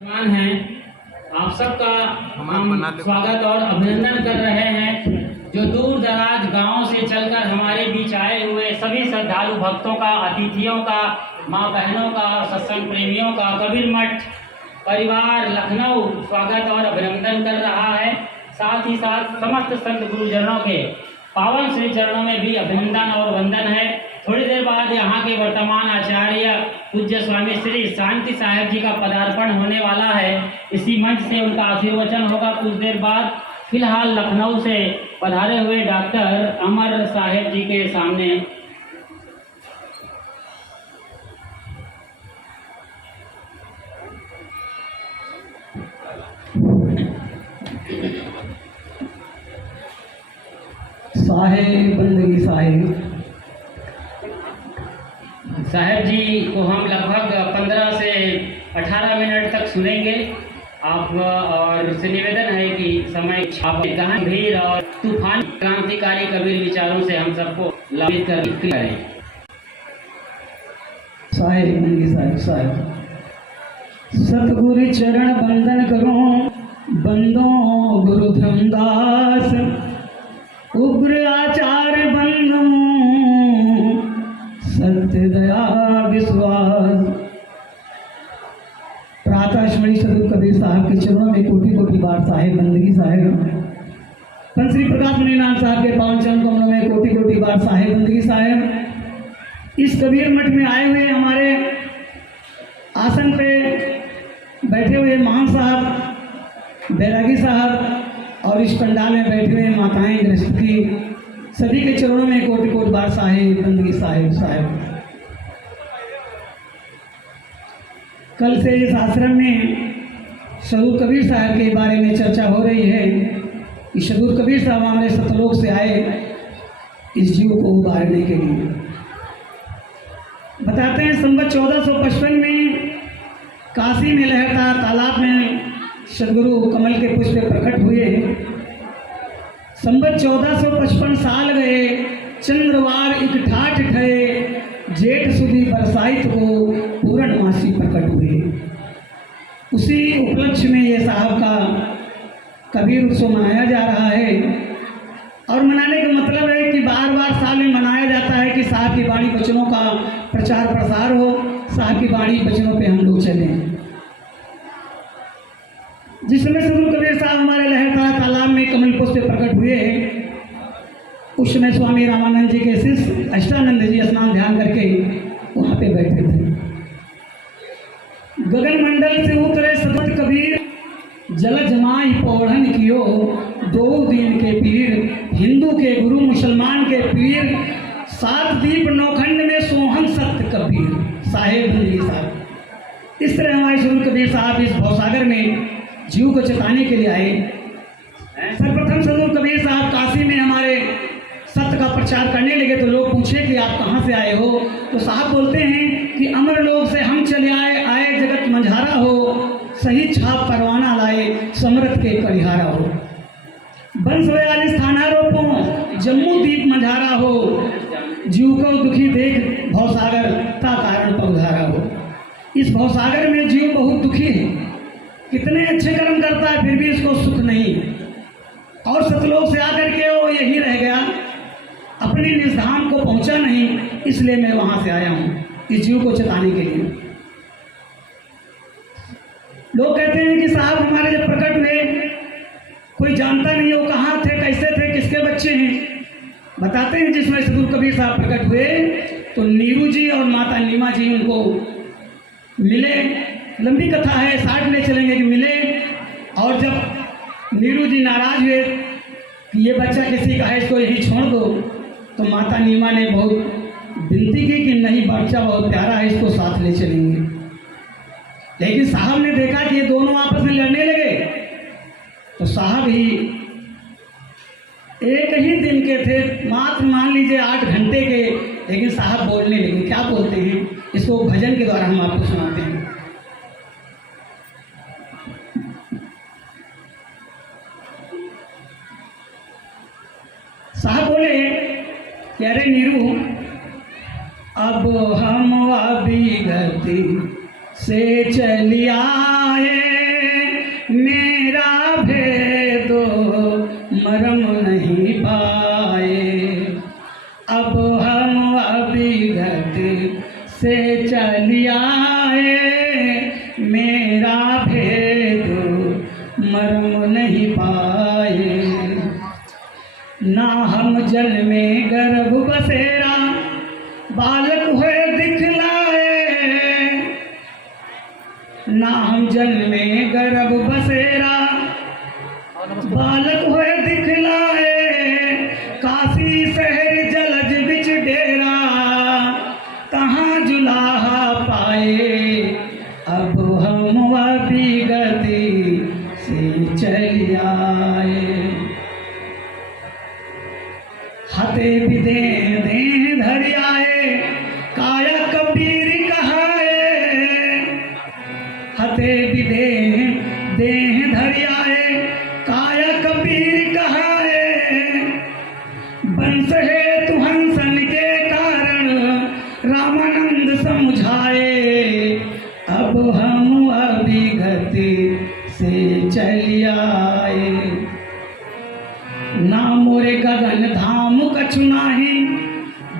मेहमान हैं, आप सबका हम स्वागत और अभिनंदन कर रहे हैं। जो दूर दराज गांवों से चलकर हमारे बीच आए हुए सभी श्रद्धालु भक्तों का, अतिथियों का, माँ बहनों का और सत्संग प्रेमियों का कबीर मठ परिवार लखनऊ स्वागत और अभिनंदन कर रहा है। साथ ही साथ समस्त संत गुरुजनों के पावन श्री चरणों में भी अभिनंदन और वंदन है। थोड़ी देर बाद यहाँ के वर्तमान आचार्य पूज्य स्वामी श्री शांति साहेब जी का पदार्पण होने वाला है। इसी मंच से उनका आशीर्वचन होगा कुछ देर बाद। फिलहाल लखनऊ से पधारे हुए डॉक्टर अमर साहेब जी के सामने साहेब बंदगी साहेब जी को हम लगभग 15 से 18 मिनट तक सुनेंगे। आप और से निवेदन है कि समय गंभीर और तूफान क्रांतिकारी कबीर विचारों से हम सबको लाभित करें। साहेब बंदगी साहेब सतगुरु चरण बंदन करूं, बंदो गुरु धर्मदास उग्र आचार्य बंधु सत्य दया विश्वास। प्रातः स्मरणीय सदगुरु कबीर साहब के चरणों में कोटि कोटि बार साहेब बंदगी साहेब। पंत श्री प्रकाश मणिनाथ साहब के पावन चरण कमलों में कोटि कोटि बार साहेब बंदगी साहेब। इस कबीर मठ में आए हुए हमारे आसन पे बैठे हुए महान साहब, बैरागी साहब और इस पंडाल में बैठे हुए माताएं गृहस्थी, सभी के चरणों में कोटि कोटि बार साहेब बंदगी साहेब। कल से इस आश्रम में सदगुरु कबीर साहब के बारे में चर्चा हो रही है कि सदगुरु कबीर साहब हमारे सतलोक से आए इस जीव को उबारने के लिए। बताते हैं संवत 1455 में काशी में लहरता तालाब में सदगुरु कमल के पुष्प प्रकट हुए। संवत 1455 साल गए, चंद्रवार एक ठाठ ठए, जेठ सुदी बरसाइत को पूर्णमासी प्रकट हुए। उसी उपलक्ष्य में ये साहब का कबीर उत्सव मनाया जा रहा है। और मनाने का मतलब है कि बार बार साल में मनाया जाता है कि साहब की वाणी वचनों का प्रचार प्रसार हो, साहब की वाणी वचनों पे हम लोग चलें। जिस समय सदगुरु कबीर साहब हमारे लहरता तालाब में कमल पुष्प प्रकट हुए, उस समय स्वामी रामानंद जी के शिष्य अष्टानंद जी स्नान ध्यान करके वहाँ पे बैठे थे। गगन मंडल से उतरे सदगुरु कबीर, जल जमाई पौढ़न कियो, दो दिन के पीर, हिंदू के गुरु मुसलमान के पीर, सात दीप नौखंड में सोहन सत्य कबीर साहेब बंदगी साहब। इस तरह हमारे सदगुरु कबीर साहब इस भवसागर में जीव को चेताने के लिए आए। सर्वप्रथम सदगुरु कबीर साहब काशी में हमारे सत्य का प्रचार करने लगे तो लोग पूछे कि आप कहाँ से आए हो, तो साहब बोलते हैं कि अमर लोग से हम चले आए जगत मंझारा हो, सही छाप परवाना लाए समृत के परिहारा हो। बंस बयालीस थाना रोपो, जम्मू दीप मंझारा हो, जीव को दुखी देख भवसागर का कारण पगधारा हो। इस भवसागर में जीव बहुत दुखी है, कितने अच्छे कर्म करता है फिर भी इसको सुख नहीं। और सतलोक से आकर के वो यही रह गया, अपने निज धाम को पहुंचा नहीं, इसलिए मैं वहां से आया हूं इस जीव को चेताने के लिए। लोग कहते हैं कि साहब हमारे जब प्रकट हुए कोई जानता नहीं वो कहाँ थे, कैसे थे, किसके बच्चे हैं। बताते हैं जिसमें सदगुरु कबीर साहब प्रकट हुए तो नीरू जी और माता नीमा जी उनको मिले। लंबी कथा है, 60 ले चलेंगे कि मिले। और जब नीरू जी नाराज हुए कि ये बच्चा किसी का है, इसको यही छोड़ दो, तो माता नीमा ने बहुत विनती की कि नहीं, बच्चा बहुत प्यारा है, इसको साथ ले चलेंगे। लेकिन साहब ने देखा कि ये दोनों आपस में लड़ने लगे, तो साहब ही एक ही दिन के थे, मात्र मान लीजिए 8 घंटे के, लेकिन साहब बोलने लगे। क्या बोलते हैं, इसको भजन के द्वारा हम आपको सुनाते हैं। साहब बोले कि अरे नीरू, अब हम अभी गति से चली आए, जन्म नहीं पाए, ना हम जन्मे गर्भ बसेरा बालक हुए दिखलाए, ना हम जन्मे गर्भ बसेरा बालक हुए दिखलाए, काशी शहर जलज बिच डेरा कहाँ जुलाहा पाए, अब हम अभी गति से चल आए, हते भी दे धरि आए काया कबीर कहाए, हते भी दे धरि आए काया कबीर कहाए, बंस है तु हंसन के कारण रामानंद समझाए, अब हम अभिगति से चल आए, ना मोरे गगन धाम कछु नाही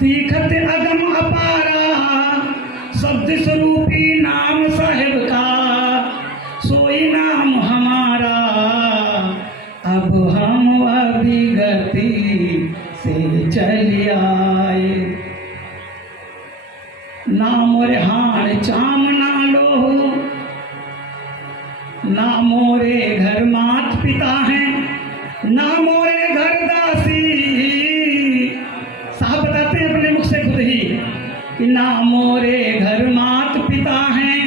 दीखत अगम अपारा, शब्द स्वरूपी नाम साहिब का सोई नाम हमारा, अब हम अभिगति से चल आए, ना मोरे हाड़ चाम ना लो, ना मोरे घर मात पिता हैं, ना मोरे घर दासी, साहब बताते हैं अपने मुख से खुद ही कि ना मोरे घर मात पिता हैं,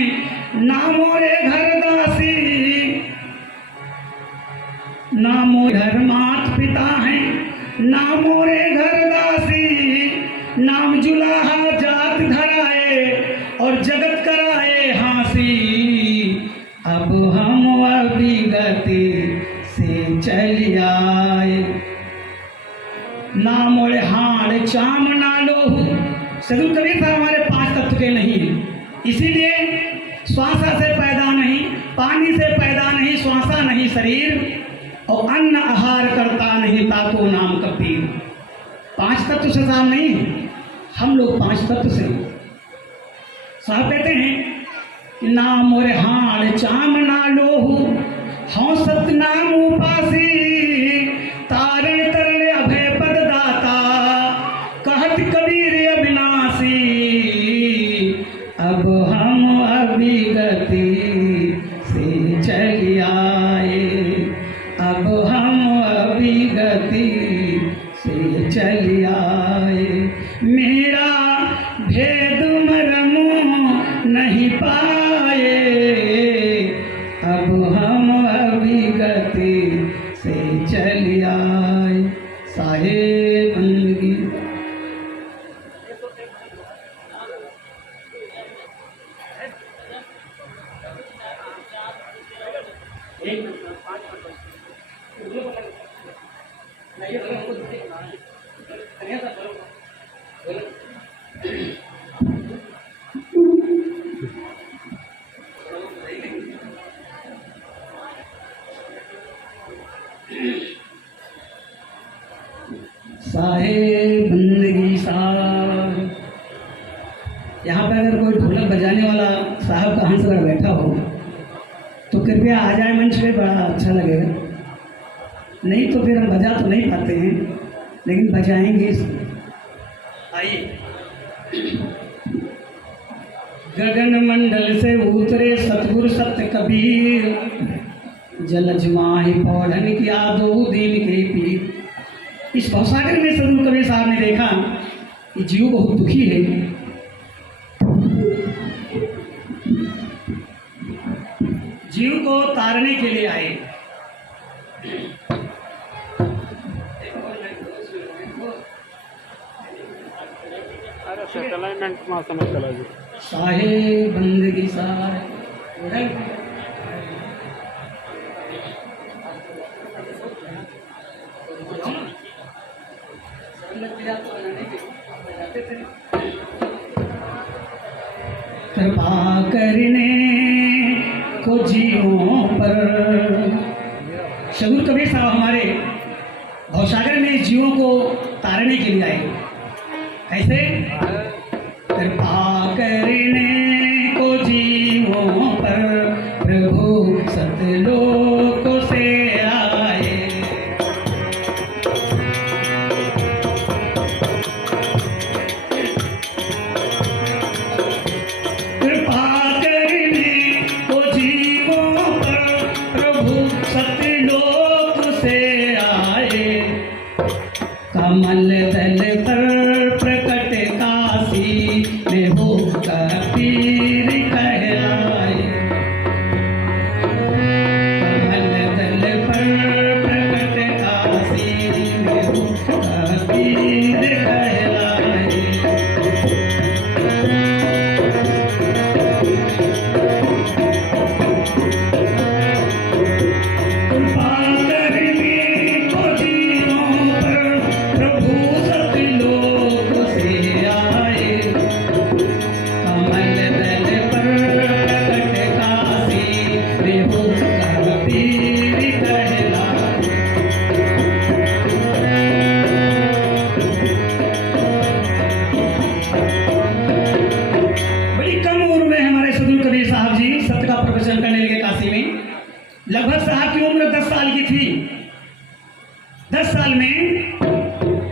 ना मोरे घर दासी, ना मोरे घर मात पिता हैं, ना मोरे घर दासी, नाम जुलाहा जात धराए और जगत कराए हांसी, अब हम अभिगति से चल आए, ना मोरे हाड़ चाम ना लोहू, सदगुरु कबीर साहब हमारे 5 तत्व के नहीं, इसीलिए श्वासा से पैदा नहीं, पानी से पैदा नहीं, श्वासा नहीं शरीर, और अन्न आहार करता नहीं ताको नाम कबीर। 5 तत्व से साहब नहीं, हम लोग 5 तत्व से। साहब कहते हैं कि ना मोरे हाड़ चाम ना लोहू, हौ सतनाम उपासी, तारण तरल अभय पद दाता, कहत कबीर अविनाशी, अब हम अभिगति से चल आए, अब हम अभिगति से चल आए, मेरा भेद मरम नहीं पाए, अब हम अभिगति से चल आए, साहेब बंदगी। साहेब बंदगी साहब, यहाँ पर अगर कोई ढोलक बजाने वाला साहब का हंस अगर बैठा हो तो कृपया आ जाए मंच पे, बड़ा अच्छा लगेगा। नहीं तो फिर हम बजा तो नहीं पाते हैं, लेकिन बजाएंगे। आइए। गगन मंडल से उतरे सतगुरु सत्य कबीर, जलज माहि पौढ़न किया 2 दिन के पीर। इस भवसागर में सदगुरु कबीर साहब ने देखा कि जीव बहुत दुखी है, जीव को तारने के लिए आए। साहेब बंदगी साहेब कृपा करने को जीवों पर। सदगुरु कबीर साहब हमारे भवसागर में जीवों को तारने के लिए आए। कैसे? कृपा करने को जीवों पर प्रभु सतलोक से जमाने में लगभग साहब की उम्र 10 साल की थी। 10 साल में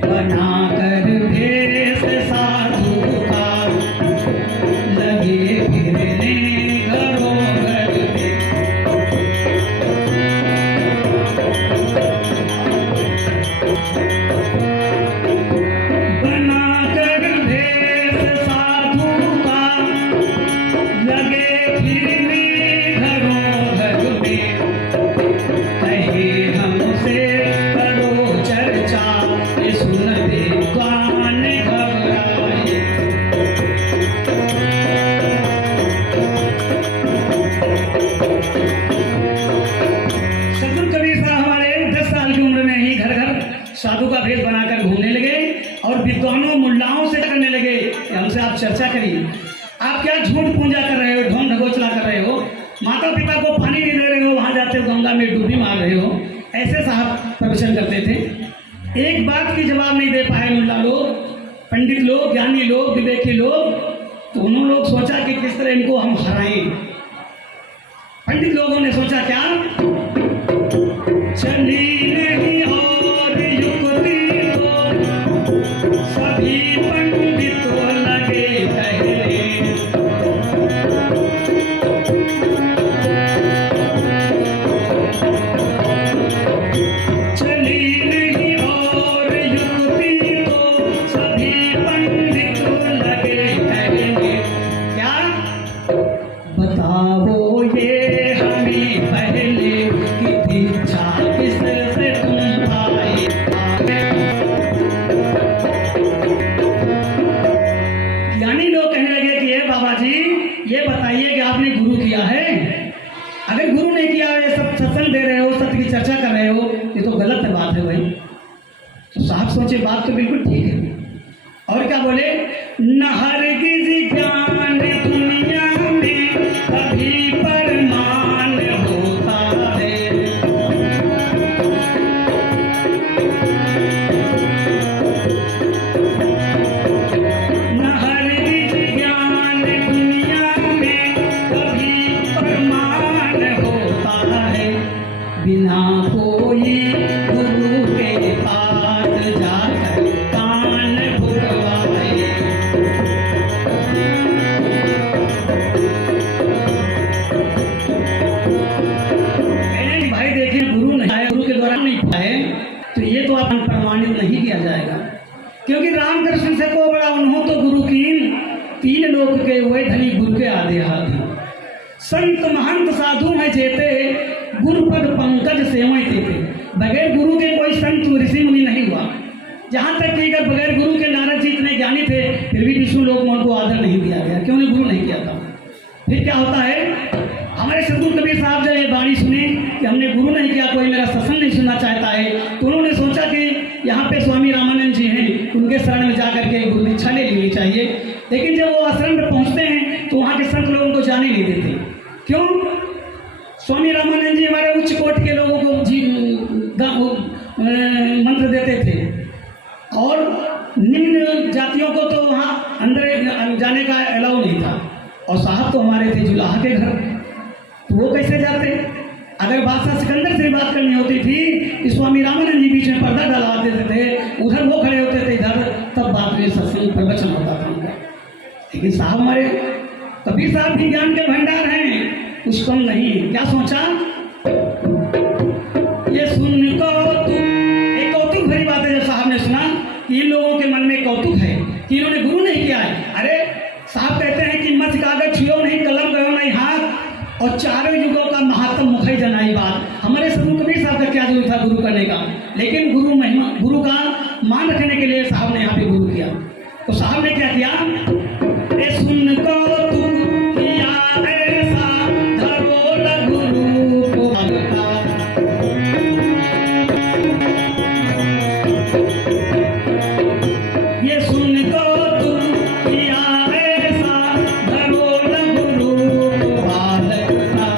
बना कर भेष साधु का लगे फिरने घरों घर में। बना कर भेष साधु का लगे फिरने घरों घर में। कहे हमसे करो चर्चा, ये सुनते कान घबराए। सतगुरु कबीर साहब हमारे 10 साल की उम्र में ही घर घर साधु का भेष बनाकर घूमने लगे और विद्वानों मुल्लाओं से करने लगे कि हमसे आप चर्चा करिए, आप क्या झूठ पूंजा कर रहे हो, ढोंग ढगोचला कर रहे हो, माता पिता को पानी नहीं दे रहे हो, वहां जाते हो गंगा में डूबी मार रहे हो। ऐसे साहब प्रवचन करते थे। एक बात की जवाब नहीं दे पाए मुल्ला लोग, पंडित लोग, ज्ञानी लोग, विवेकी लोग। तो उन्होंने लोग सोचा कि किस तरह इनको हम हराएं। पंडित लोगों ने सोचा क्या, चली नहीं और युक्ति तो सभी पंडितों लगे कहने। चली नहीं और युक्ति तो सभी पंडित लगे कहने। क्या बताओ ये हमें पहले कि दीक्षा किससे तुम पाए। ज्ञानी लोग कहने लगे कि ये बाबा जी ये बताइए कि आपने गुरु किया है? अगर गुरु नहीं किया है, सब सत्संग दे रहे हो, सत्य की चर्चा कर रहे हो, ये तो गलत बात है भाई। तो साहब सोचे बात तो बिल्कुल ठीक है। और क्या बोले, न हरगिज ज्ञान दुनिया में कभी परमान होता है। न हरगिज ज्ञान दुनिया में कभी परमान होता है। बिना कोई गुरु के पास जाकर कान भुलवाए। भाई देखिए, गुरु नहीं आया, गुरु के द्वारा नहीं पाए तो ये तो आप प्रमाणित नहीं किया जाएगा। क्योंकि रामकृष्ण से को बड़ा उन्हों तो गुरु कीन, 3 लोक के हुए धनी गुरु के आधे हाथी। संत महंत साधु हैं जेते, गुरुपद पंकज सेवई देते। बगैर गुरु के कोई संत ऋषि मुनि नहीं हुआ। जहाँ तक कि अगर बगैर गुरु के नारद जी इतने ज्ञानी थे, फिर भी विष्णु लोक में उनको आदर नहीं दिया गया। क्यों नहीं? गुरु नहीं किया था। फिर क्या होता है, हमारे सतगुरु कबीर साहब जब ये वाणी सुनी कि हमने गुरु नहीं किया, कोई मेरा सत्संग नहीं सुनना चाहता है, तो उन्होंने सोचा कि यहाँ पे स्वामी रामानंद जी हैं, उनके शरण में जाकर के गुरु दीक्षा ले लेनी चाहिए। लेकिन जब वो आश्रम में पहुँचते हैं तो वहाँ के संत लोग उनको जाने नहीं देते। क्यों? स्वामी रामानंद जी हमारे उच्च कोटि के लोगों को मंत्र देते थे और निम्न जातियों को तो वहाँ अंदर जाने का अलाउ नहीं था। और साहब तो हमारे थे जुलाहा के घर, तो वो कैसे जाते? अगर बादशाह सिकंदर से बात करनी होती थी कि स्वामी रामानंद जी बीच में पर्दा डाला देते थे, उधर वो खड़े होते थे इधर, तब बात में सत्संग प्रवचन होता था उनका। लेकिन साहब हमारे कबीर साहब भी ज्ञान के भंडार हैं, कुछ कम नहीं। क्या सोचा, ये सुन कौतुक, एक कौतुक भरी बात है। जब साहब ने सुना कि इन लोगों के मन में कौतुक है कि इन्होंने गुरु नहीं किया है। अरे साहब कहते हैं कि मत कागज छियो नहीं, कलम गयो नहीं हाथ, और चारों युगों का महात्म मुखई जनाई बात। हमारे सतगुरु कबीर साहब का क्या जरूरत था गुरु करने का? लेकिन गुरु महिमा, गुरु का मान रखने के लिए साहब ने यहाँ पे गुरु किया। तो साहब ने क्या किया, ए सुन कौतुक किया ऐसा, धरो गुरु को भगता। ये सुन कौतुक किया ऐसा, धरो गुरु को भगता।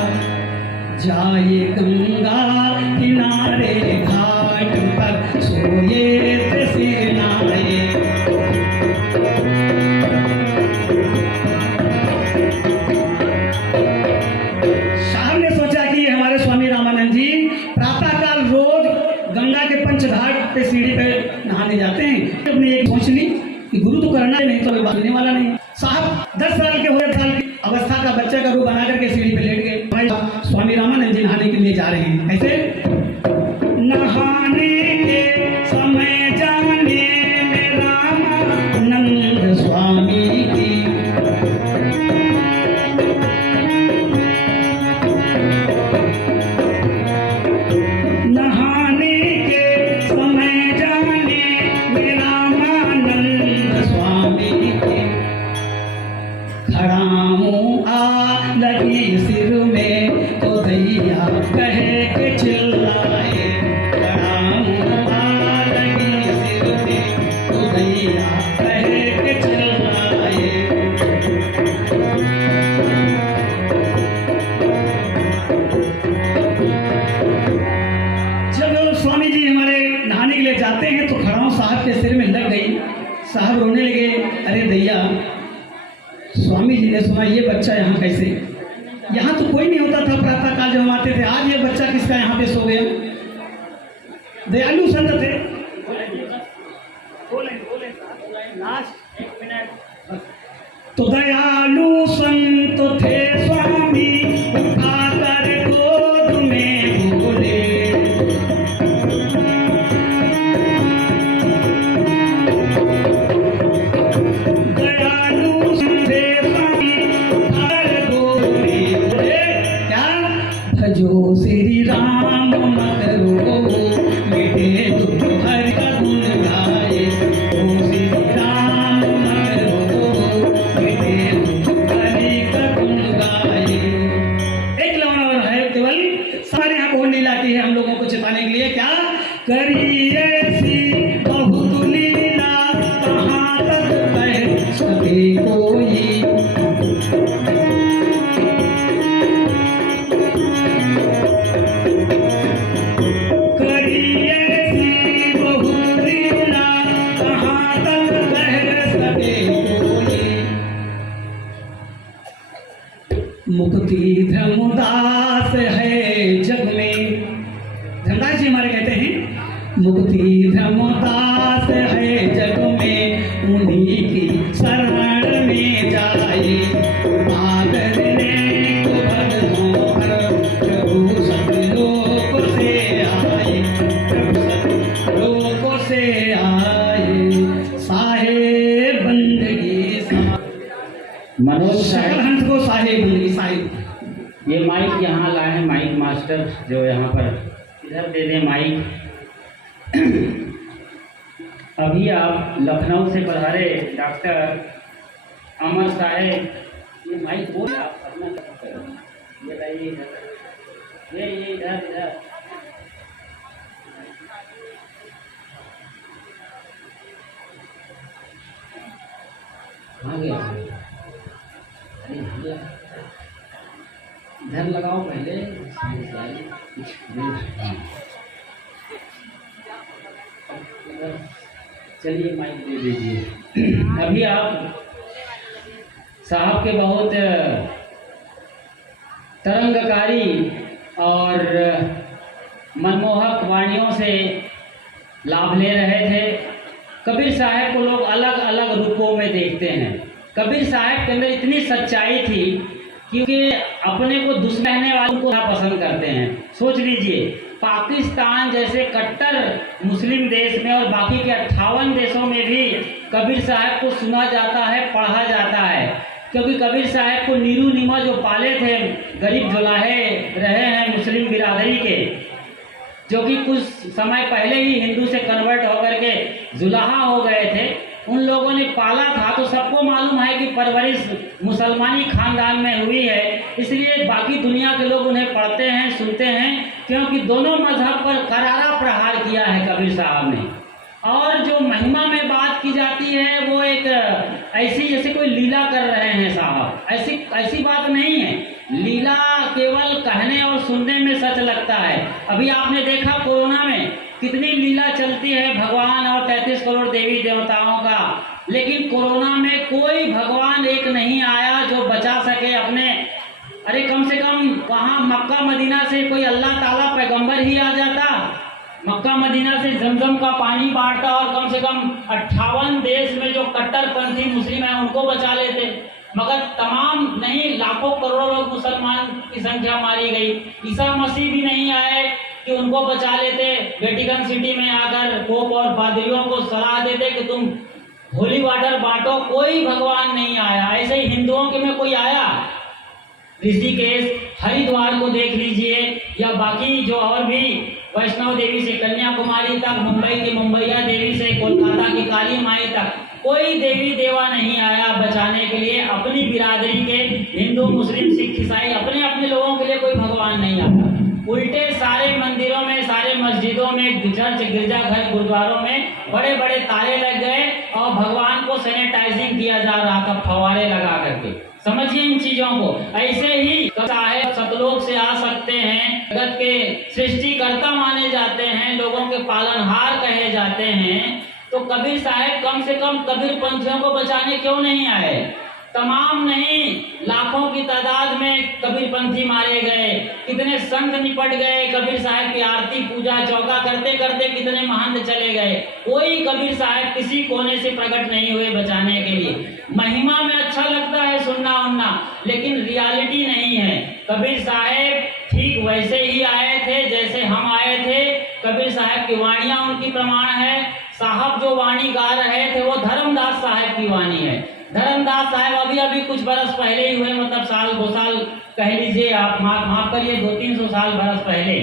जाए गंगा किनारे घाट पर, सोए सिर नाए। साहब ने सोचा कि सुनने वाला नहीं। साहब 10 साल के हुए, साल की अवस्था का बच्चे का रूप बना करके सीढ़ी पे लेट गए। भाई स्वामी रामानंद जी नहाने के लिए जा रहे हैं। कैसे? नहाने के समय जाने में रामानंद स्वामी की नहाने के समय जाने में रामानंद स्वामी की खड़ा हूँ आ लगी सिर में तो दैया कह के चिल्लाए। खड़ा हूँ आ लगी सिर में तो दैया कह के चिल्लाए। जब स्वामी जी हमारे नहाने के लिए जाते हैं तो खड़ाऊ साहब के सिर में लग गई। साहब रोने लगे, अरे दैया, स्वामी जी ने सुना ये बच्चा यहाँ कैसे? यहाँ तो कोई नहीं होता था प्रातः काल जब हम आते थे, आज ये बच्चा किसका यहाँ पे सो गया? दयालु संत थे। तो दयालु संत थे स्वामी, उठाकर गोद में बोले। दयालु संत थे स्वामी, उठाकर गोद में बोले, क्या? भजो श्री राम मत रो, मिटे दुख हरि का गुण गाए। ओ श्री राम मत रो, मिटे दुख हरि का गुण गाए। एक लवण और है केवल सारे यहाँ को लीला की है हम लोगों को चिताने के लिए। क्या? करी ऐसी बहुत लीला, कहाँ तक कह सके कोई। करी ऐसी बहुत लीला, कहाँ तक कह सके कोई। मुक्ति धर्मदास है जग में। धर्मदास जी हमारे कहते हैं मुक्ति धर्मदास है जग में, उन्हीं की शरण में जाए। आदरने को भगवान प्रभु सब लोगों से आए। प्रभु सब लोगों से आए। साहेब बंदगी मनोज सकल साहब, हंस को साहेब बंदगी। साहेब ये माइक यहाँ लाए हैं, माइक मास्टर जो यहाँ पर, इधर दे दें माइक। अभी आप लखनऊ से पधारे डॉक्टर अमर साहेब, ये माइक बोल आप अपना करो। ये लाइए इधर, ये इधर इधर। आ गया, अरे भैया इधर लगाओ पहले। चलिए माइक दे दीजिए। अभी आप साहब के बहुत तरंगकारी और मनमोहक वाणियों से लाभ ले रहे थे। कबीर साहब को लोग अलग अलग रूपों में देखते हैं। कबीर साहब के अंदर इतनी सच्चाई थी क्योंकि अपने को दुश्मन कहने वालों को पसंद करते हैं। सोच लीजिए, पाकिस्तान जैसे कट्टर मुस्लिम देश में और बाकी के 58 देशों में भी कबीर साहब को सुना जाता है, पढ़ा जाता है, क्योंकि कबीर साहब को नीरू नीमा जो पाले थे, गरीब जुलाहे रहे हैं मुस्लिम बिरादरी के, जो कि कुछ समय पहले ही हिंदू से कन्वर्ट होकर के जुलाहा हो गए थे, उन लोगों ने पाला था। तो सबको मालूम है कि परवरिश मुसलमानी खानदान में हुई है, इसलिए बाकी दुनिया के लोग उन्हें पढ़ते हैं, सुनते हैं, क्योंकि दोनों मजहब पर करारा प्रहार किया है कबीर साहब ने। और जो महिमा में बात की जाती है वो एक ऐसी जैसे कोई लीला कर रहे हैं साहब, ऐसी बात नहीं है। लीला केवल कहने और सुनने में सच लगता है। अभी आपने देखा कोरोना में कितनी लीला चलती है भगवान और 33 करोड़ देवी देवताओं का, लेकिन कोरोना में कोई भगवान एक नहीं आया जो बचा सके अपने। अरे कम से कम वहाँ मक्का मदीना से कोई अल्लाह ताला पैगंबर ही आ जाता, मक्का मदीना से जमजम का पानी बांटता और कम से कम 58 देश में जो कट्टरपंथी मुस्लिम हैं उनको बचा लेते। मगर तमाम नहीं, लाखों करोड़ों लोग मुसलमान की संख्या मारी गई। ईसा मसीह भी नहीं आए कि उनको बचा लेते। वेटिकन सिटी में आकर पोप और पादरियों को सलाह देते कि तुम होली वाटर बांटो, कोई भगवान नहीं आया। ऐसे ही हिंदुओं के में कोई आया? ऋषिकेश, हरिद्वार को देख लीजिए, या बाकी जो और भी वैष्णव देवी से कन्याकुमारी तक, मुंबई की मुंबईया देवी से कोलकाता की काली माई तक, कोई देवी देवा नहीं आया बचाने के लिए। अपनी बिरादरी के हिंदू, मुस्लिम, सिख, ईसाई, अपने अपने लोगों के लिए कोई भगवान नहीं आता। उल्टे सारे मंदिरों में, सारे मस्जिदों में, चर्च, गिरजाघर, गुरुद्वारों में बड़े बड़े ताले लग गए और भगवान को सैनिटाइजिंग किया जा रहा था फव्वारे लगा करके। समझिए इन चीजों को। ऐसे ही साहेब सतलोक से आ सकते हैं, जगत के सृष्टिकर्ता माने जाते हैं, लोगों के पालनहार कहे जाते हैं, तो कबीर साहब कम से कम कबीर पंथियों को बचाने क्यों नहीं आए? तमाम नहीं, लाखों की तादाद में कबीर पंथी मारे गए, कितने संत निपट गए। कबीर साहब की आरती पूजा चौका करते करते कितने महंत चले गए। कोई कबीर साहब किसी कोने से प्रकट नहीं हुए बचाने के लिए। महिमा में अच्छा लगता है सुनना उनना, लेकिन रियलिटी नहीं है। कबीर साहब ठीक वैसे ही आए थे जैसे हम आए थे। कबीर साहब की वाणियां उनकी प्रमाण है। साहब जो वाणी गा रहे थे वो धर्मदास साहब की वाणी है। धर्मदास साहब अभी कुछ बरस पहले ही हुए, मतलब साल 2 साल कह लीजिए आप, माफ करिए 200-300 साल बरस पहले।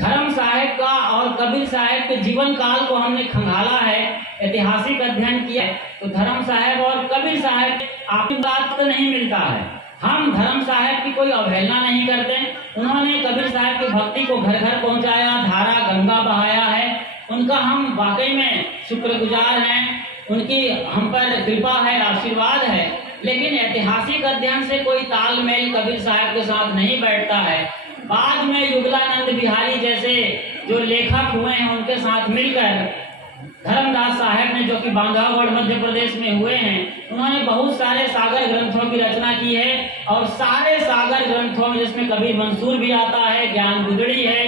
धर्म साहब का और कबीर साहब के जीवन काल को हमने खंगाला है, ऐतिहासिक अध्ययन किया है, तो धर्म साहब और कबीर साहब आपकी बात तो नहीं मिलता है। हम धर्म साहब की कोई अवहेलना नहीं करते। उन्होंने कबीर साहब की भक्ति को घर घर पहुंचाया, धारा गंगा बहाया है। उनका हम वाकई में शुक्रगुजार हैं, उनकी हम पर कृपा है, आशीर्वाद है। लेकिन ऐतिहासिक अध्ययन से कोई तालमेल कबीर साहब के साथ नहीं बैठता है। बाद में युगलानंद बिहारी जैसे जो लेखक हुए हैं उनके साथ मिलकर धर्मदास साहब ने, जो कि बांधवगढ़ मध्य प्रदेश में हुए हैं, उन्होंने बहुत सारे सागर ग्रंथों की रचना की है। और सारे सागर ग्रंथों में, जिसमें कबीर मंसूर भी आता है, ज्ञान गुदड़ी है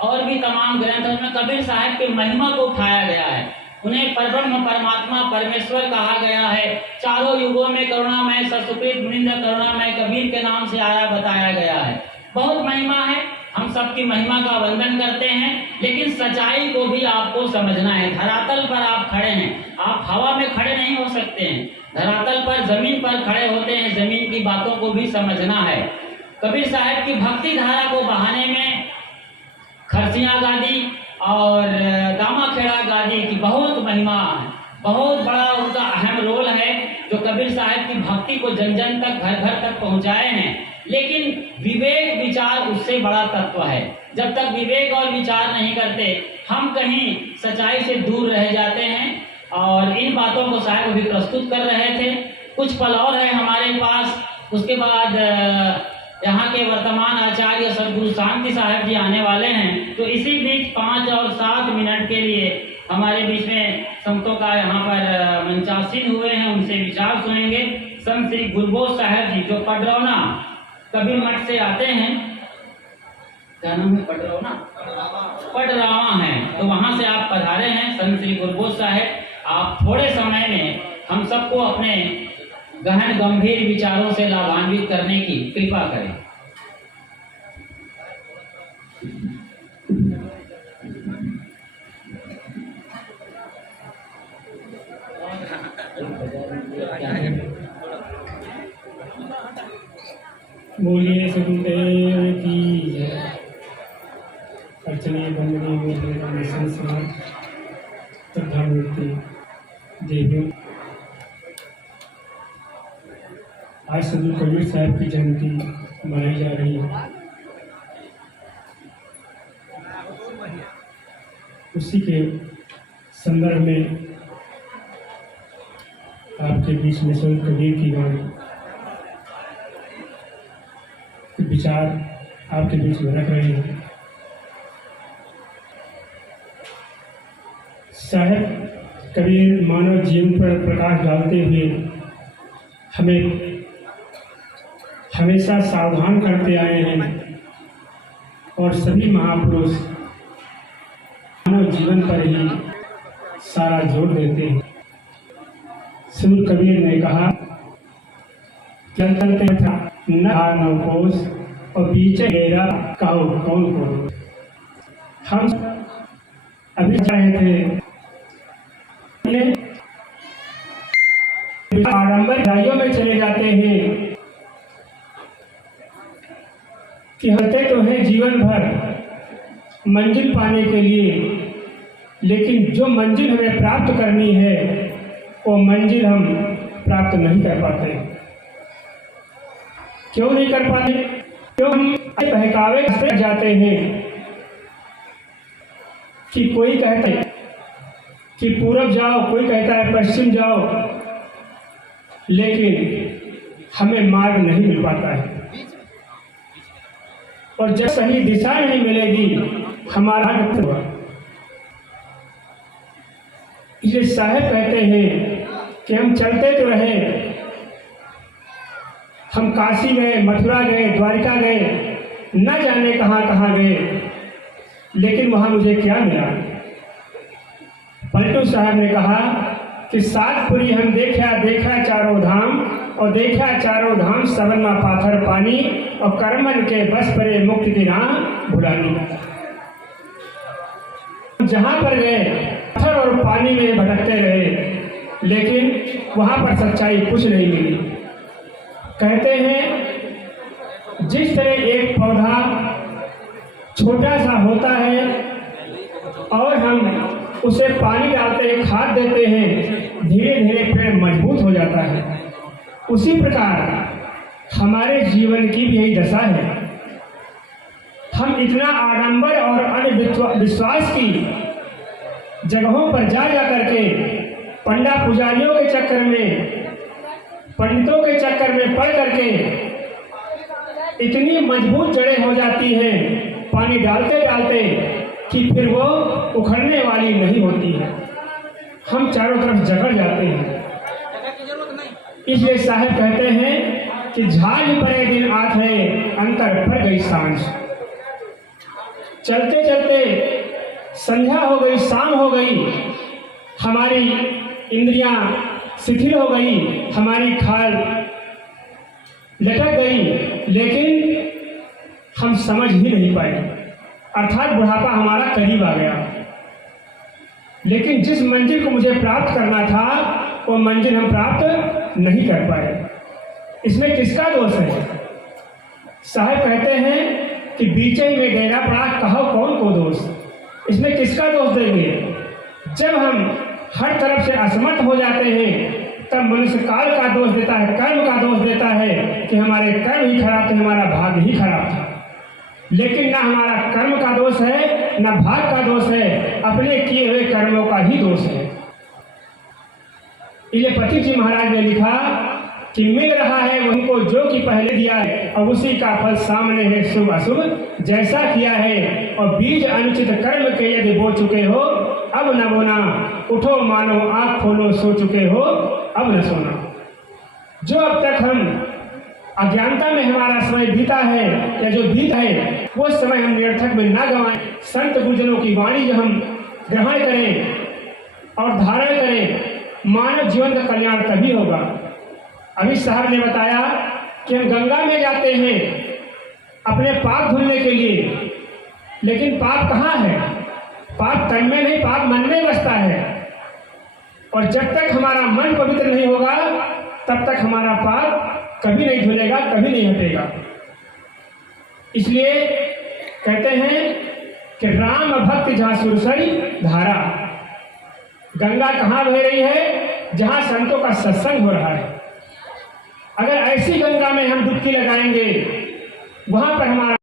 और भी तमाम ग्रंथों में कबीर साहब की महिमा को उठाया गया है। उन्हें परब्रह्म, परमात्मा, परमेश्वर कहा गया है। चारों युगों में करुणामय, ससुकृत मुनिंद्र करुणामय कबीर के नाम से आया बताया गया है। बहुत महिमा है, हम सबकी महिमा का वंदन करते हैं। लेकिन सच्चाई को भी आपको समझना है। धरातल पर आप खड़े हैं, आप हवा में खड़े नहीं हो सकते हैं। धरातल पर, जमीन पर खड़े होते हैं, जमीन की बातों को भी समझना है। कबीर साहब की भक्ति धारा को बहाने में खरसिया गादी और दामाखेड़ा गादी की बहुत महिमा है, बहुत बड़ा उनका अहम रोल है, जो कबीर साहब की भक्ति को जन जन तक, घर घर तक पहुंचाए हैं। लेकिन विवेक विचार उससे बड़ा तत्व है। जब तक विवेक और विचार नहीं करते, हम कहीं सच्चाई से दूर रह जाते हैं। और इन बातों को साहब अभी प्रस्तुत कर रहे थे। कुछ पल और है हमारे पास, उसके बाद यहाँ के वर्तमान आचार्य सदगुरु शांति साहब जी आने वाले हैं। तो इसी बीच 5 और 7 मिनट के लिए हमारे बीच में संतों का यहाँ पर मंचासीन हुए हैं, उनसे विचार सुनेंगे। संत श्री गुरबोध साहब जी, जो पडरौना कबीर मठ से आते हैं, क्या नाम है? पडरावा हैं, तो वहां से आप पधारे हैं। संत श्री गुरबोध साहब, आप थोड़े समय में हम सबको अपने गहन गंभीर विचारों से लाभान्वित करने की कृपा करें। बोलिए सदगुरुदेव की जय। अर्चनीय बंदनीय संसार श्रद्धामूर्ति देवियों, आज सदगुरु कबीर साहब की जयंती मनाई जा रही है। उसी के संदर्भ में आपके बीच में संत कबीर की वाणी विचार आपके बीच में रख रहे हैं। साहब कबीर मानव जीवन पर प्रकाश डालते हुए हमें हमेशा सावधान करते आए हैं। और सभी महापुरुष जीवन पर ही सारा जोर देते हैं। सूर कबीर ने कहा, चलते था न न कोस और पीछे मेरा कहो कौन को। हम अभी चाहे थे आडंबरदारियों में चले जाते हैं कि हंसते तो हैं जीवन भर मंजिल पाने के लिए, लेकिन जो मंजिल हमें प्राप्त करनी है वो मंजिल हम प्राप्त नहीं कर पाते। क्यों नहीं कर पाते? क्यों हम बहकावे से जाते हैं कि कोई कहता है कि पूरब जाओ, कोई कहता है पश्चिम जाओ, लेकिन हमें मार्ग नहीं मिल पाता है। और जब सही दिशा नहीं मिलेगी हमारा होगा। ये साहब कहते हैं कि हम चलते तो रहे, हम काशी गए, मथुरा गए, द्वारिका गए, न जाने कहाँ कहाँ गए, लेकिन वहाँ मुझे क्या मिला? पलटू साहब ने कहा कि सातपुरी हम देखा चारों धाम, और देखा चारों धाम सबन में पाथर पानी, और कर्मन के बस परे मुक्ति की राह भुलानी। जहाँ पर गए पत्थर और पानी में भटकते रहे, लेकिन वहाँ पर सच्चाई कुछ नहीं मिली। कहते हैं जिस तरह एक पौधा छोटा सा होता है और हम उसे पानी डालते हैं, खाद देते हैं, धीरे धीरे पेड़ मजबूत हो जाता है, उसी प्रकार हमारे जीवन की भी यही दशा है। हम इतना आडंबर और अंधविश्वास की जगहों पर जा करके पंडा पुजारियों के चक्कर में, पंडितों के चक्कर में पड़ करके इतनी मजबूत जड़ें हो जाती हैं पानी डालते डालते कि फिर वो उखड़ने वाली नहीं होती है। हम चारों तरफ जकड़ जाते हैं। इसलिए साहब कहते हैं कि झाल परे दिन आत है, अंतर पर गई सांझ। चलते चलते संध्या हो गई, शाम हो गई, हमारी इंद्रियां शिथिल हो गई, हमारी खाल लटक गई, लेकिन हम समझ ही नहीं पाए, अर्थात बुढ़ापा हमारा करीब आ गया। लेकिन जिस मंजिल को मुझे प्राप्त करना था वो मंजिल हम प्राप्त नहीं कर पाए। इसमें किसका दोष है? साहब कहते हैं कि बीचे में डेरा पड़ा, कहो कौन को दोष। इसमें किसका दोष देंगे? जब हम हर तरफ से असमर्थ हो जाते हैं तब मनुष्य काल का दोष देता है, कर्म का दोष देता है कि हमारे कर्म ही खराब थे, हमारा भाग्य ही खराब था। लेकिन ना हमारा कर्म का दोष है, ना भाग्य का दोष है, अपने किए हुए कर्मों का ही दोष है। इसलिए पति जी महाराज ने लिखा कि मिल रहा है उनको जो कि पहले दिया है, और उसी का फल सामने है शुभ अशुभ जैसा किया है। और बीज अनुचित कर्म के यदि बो चुके हो अब न बोना, उठो मानो आँख खोलो सो चुके हो अब न सोना। जो अब तक हम अज्ञानता में हमारा समय बीता है या जो बीत है वो समय हम निरर्थक में ना गंवाएं। संत गुरुजनों की वाणी जो हम ग्रहण करें और धारण करें, मानव जीवन का कल्याण तभी होगा। अभी साहब ने बताया कि हम गंगा में जाते हैं अपने पाप धुलने के लिए, लेकिन पाप कहाँ है? पाप तन में नहीं, पाप मन में बसता है। और जब तक हमारा मन पवित्र नहीं होगा तब तक हमारा पाप कभी नहीं धुलेगा, कभी नहीं हटेगा। इसलिए कहते हैं कि राम भक्ति जहाँ सुरसरी धारा, गंगा कहाँ बह रही है? जहाँ संतों का सत्संग हो रहा है। अगर ऐसी गंगा में हम डुबकी लगाएंगे वहां पर हमारा